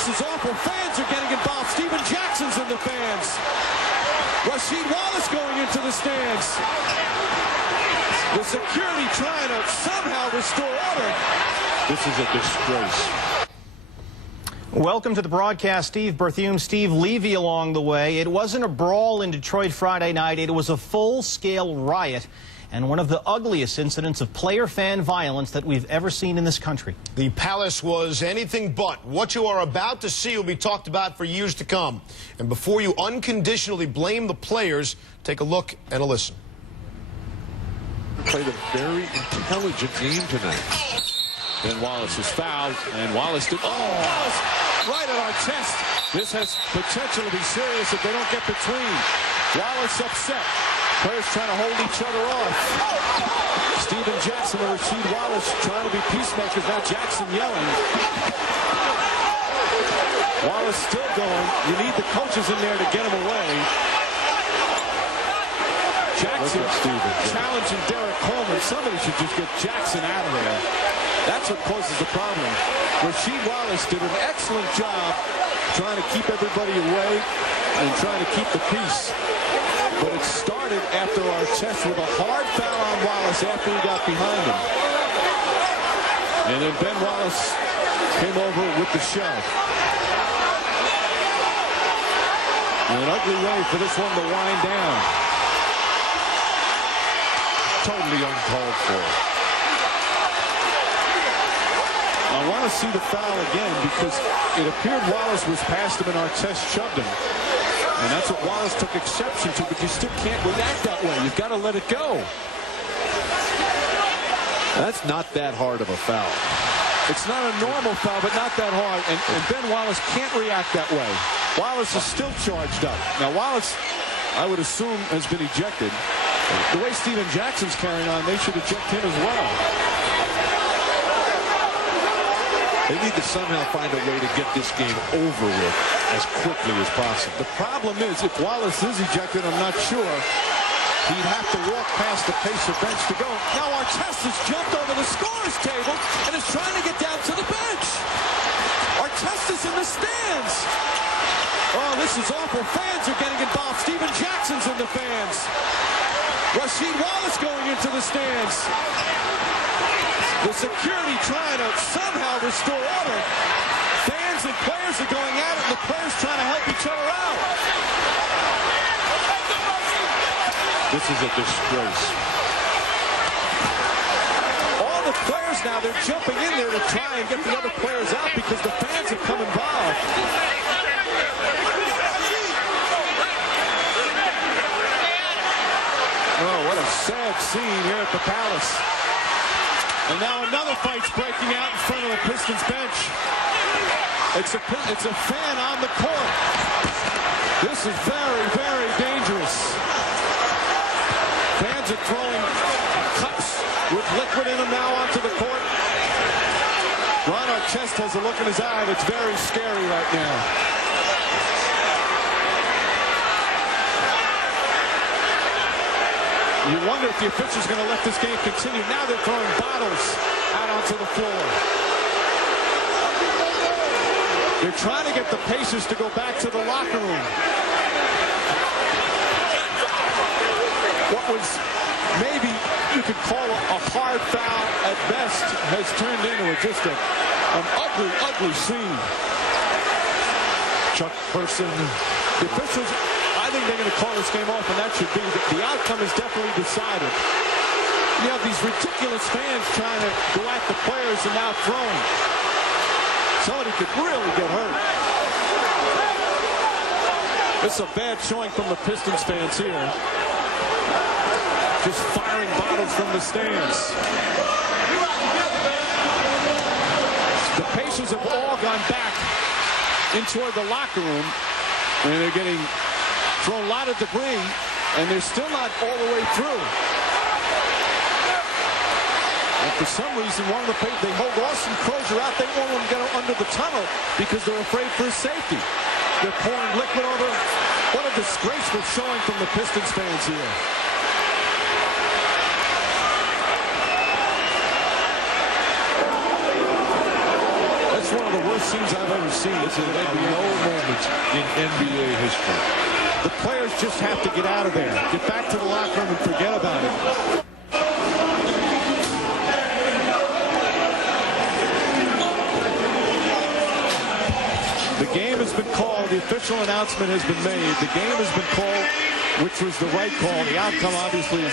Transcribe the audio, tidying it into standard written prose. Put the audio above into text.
this is awful. Fans are getting involved. Steven Jackson's in the fans. Rasheed Wallace going into the stands. The security trying to somehow restore order. This is a disgrace. Welcome to the broadcast. Steve Berthiaume, Steve Levy along the way. It wasn't a brawl in Detroit Friday night. It was a full-scale riot and one of the ugliest incidents of player-fan violence that we've ever seen in this country. The palace was anything but. What you are about to see will be talked about for years to come. And before you unconditionally blame the players, take a look and a listen. Played a very intelligent game tonight. Ben Wallace is fouled, and Wallace did. Oh, Wallace right at our chest. This has potential to be serious if they don't get between. Wallace upset. Players trying to hold each other off. Steven Jackson and Rasheed Wallace trying to be peacemakers. Now Jackson yelling. Wallace still going. You need the coaches in there to get him away. Jackson challenging Derek Coleman. Somebody should just get Jackson out of there. That's what causes the problem. Rasheed Wallace did an excellent job trying to keep everybody away and trying to keep the peace. But it started after our chest with a hard foul on Wallace after he got behind him. And then Ben Wallace came over with the shove. An ugly way for this one to wind down. Totally uncalled for. I want to see the foul again because it appeared Wallace was past him and Artest shoved him. And that's what Wallace took exception to, but you still can't react that way. You've got to let it go. That's not that hard of a foul. It's not a normal foul, but not that hard. And Ben Wallace can't react that way. Wallace is still charged up. Now, Wallace, I would assume, has been ejected. The way Steven Jackson's carrying on, they should eject him as well. They need to somehow find a way to get this game over with as quickly as possible. The problem is, if Wallace is ejected, I'm not sure. He'd have to walk past the Pacer bench to go. Now Artest has jumped over the scorer's table and is trying to get down to the bench. Artest is in the stands. Oh, this is awful. Fans are getting involved. Steven Jackson's in the fans. Rasheed Wallace going into the stands. The security trying to somehow restore order. Fans and players are going at it, and the players trying to help each other out. This is a disgrace. All the players now, they're jumping in there to try and get the other players out because the fans have come involved. Oh, what a sad scene here at the Palace. And now another fight's breaking out in front of the Pistons bench. It's a fan on the court. This is very, very dangerous. Fans are throwing cups with liquid in them now onto the court. Ron Artest has a look in his eye that's very scary right now. You wonder if the official's going to let this game continue. Now they're throwing bottles out onto the floor. They're trying to get the Pacers to go back to the locker room. What was maybe you could call a hard foul at best has turned into just an ugly, ugly scene. Chuck Person, the officials, I think they're going to call this game off, and that should be. The outcome is definitely decided. You have these ridiculous fans trying to go at the players and now throwing. Somebody could really get hurt. This is a bad showing from the Pistons fans here. Just firing bottles from the stands. The Pacers have all gone back into the locker room, and they're getting thrown a lot of debris, and they're still not all the way through. And for some reason, one of the Pacers, they hold Austin Crozier out. They won't let him get under the tunnel because they're afraid for his safety. They're pouring liquid over. What a disgraceful showing from the Pistons fans here. Let's It's one of the worst scenes I've ever seen. This is a low moment in NBA history. The players just have to get out of there. Get back to the locker room and forget about it. The game has been called. The official announcement has been made. The game has been called, which was the right call. The outcome, obviously, is